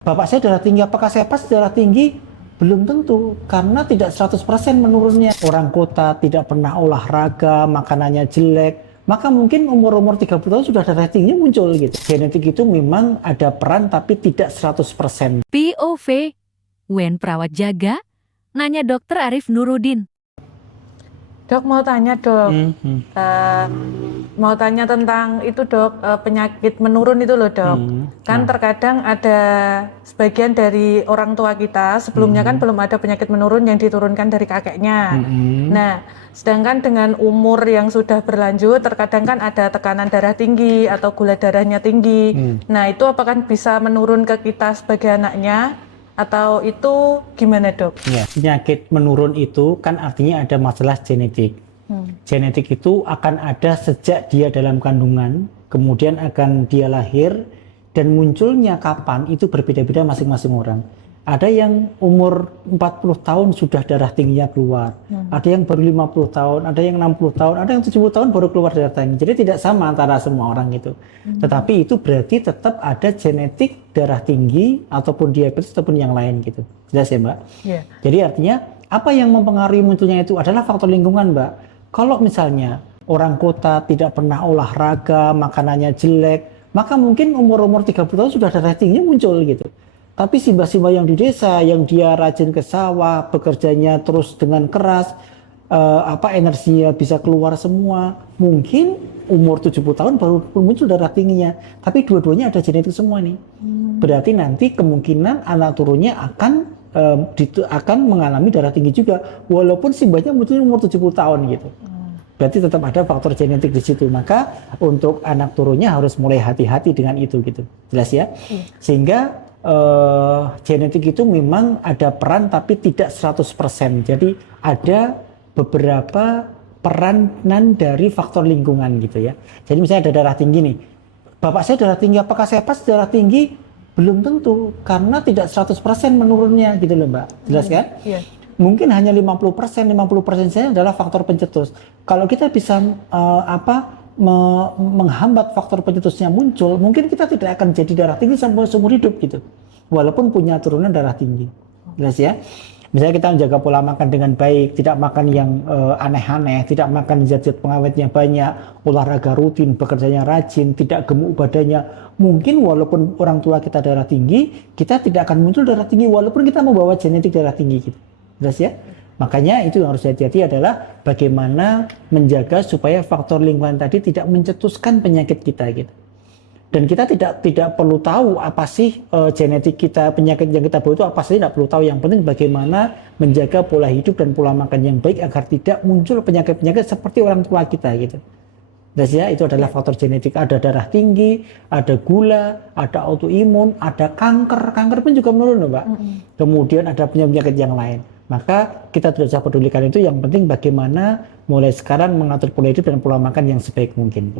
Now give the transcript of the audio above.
Bapak saya darah tinggi, apakah saya pas darah tinggi? Belum tentu, karena tidak 100% menurunnya. Orang kota tidak pernah olahraga, makanannya jelek, maka mungkin umur-umur 30 tahun sudah darah tinggi muncul gitu. Genetik itu memang ada peran tapi tidak 100%. POV, Wen Perawat Jaga, nanya Dokter Arif Nuruddin. Dok, mau tanya dok, Mhm. mau tanya tentang itu dok, penyakit menurun itu loh dok. Kan terkadang ada sebagian dari orang tua kita sebelumnya kan belum ada penyakit menurun yang diturunkan dari kakeknya. Nah, sedangkan dengan umur yang sudah berlanjut, terkadang kan ada tekanan darah tinggi atau gula darahnya tinggi. Nah, itu apakah bisa menurun ke kita sebagai anaknya? Atau itu gimana dok? Ya, penyakit menurun itu kan artinya ada masalah genetik. Genetik itu akan ada sejak dia dalam kandungan, kemudian akan dia lahir, dan munculnya kapan itu berbeda-beda masing-masing orang. Ada yang umur 40 tahun sudah darah tingginya keluar, ada yang baru 50 tahun, ada yang 60 tahun, ada yang 70 tahun baru keluar darah tinggi. Jadi tidak sama antara semua orang itu. Tetapi itu berarti tetap ada genetik darah tinggi ataupun diabetes ataupun yang lain gitu. Jelas ya Mbak? Iya. Jadi artinya apa yang mempengaruhi munculnya itu adalah faktor lingkungan Mbak. Kalau misalnya orang kota tidak pernah olahraga, makanannya jelek, maka mungkin umur-umur 30 tahun sudah darah tinggi muncul gitu. Tapi Simba-Simba yang di desa, yang dia rajin ke sawah, bekerjanya terus dengan keras, energinya bisa keluar semua, mungkin umur 70 tahun baru muncul darah tingginya. Tapi dua-duanya ada genetik semua nih. Berarti nanti kemungkinan anak turunnya akan mengalami darah tinggi juga, walaupun Simbanya muncul umur 70 tahun gitu. Berarti tetap ada faktor genetik di situ. Maka untuk anak turunnya harus mulai hati-hati dengan itu gitu. Jelas ya? Sehingga genetik itu memang ada peran tapi tidak 100%. Jadi ada beberapa peranan dari faktor lingkungan gitu ya. Jadi misalnya ada darah tinggi nih. Bapak saya darah tinggi, apakah saya pas darah tinggi? Belum tentu, karena tidak 100% menurunnya gitu loh Mbak. Jelas kan? Iya. Mungkin hanya 50%, 50% saja adalah faktor pencetus. Kalau kita bisa menghambat faktor pencetusnya muncul, mungkin kita tidak akan jadi darah tinggi sampai seumur hidup gitu. Walaupun punya turunan darah tinggi. Jelas ya? Misalnya kita menjaga pola makan dengan baik, tidak makan yang aneh-aneh, tidak makan zat-zat pengawetnya banyak, olahraga rutin, bekerjanya rajin, tidak gemuk badannya. Mungkin walaupun orang tua kita darah tinggi, kita tidak akan muncul darah tinggi walaupun kita membawa genetik darah tinggi gitu. Jelas ya? Makanya itu yang harus hati-hati adalah bagaimana menjaga supaya faktor lingkungan tadi tidak mencetuskan penyakit kita gitu. Dan kita tidak perlu tahu apa sih genetik kita, penyakit yang kita bawa itu apa sih, tidak perlu tahu. Yang penting bagaimana menjaga pola hidup dan pola makan yang baik agar tidak muncul penyakit-penyakit seperti orang tua kita gitu. Jelas ya, itu adalah faktor genetik. Ada darah tinggi, ada gula, ada autoimun, ada kanker. Kanker pun juga menurun loh Mbak. Kemudian ada penyakit yang lain. Maka kita tidak usah pedulikan itu, yang penting bagaimana mulai sekarang mengatur pola hidup dan pola makan yang sebaik mungkin.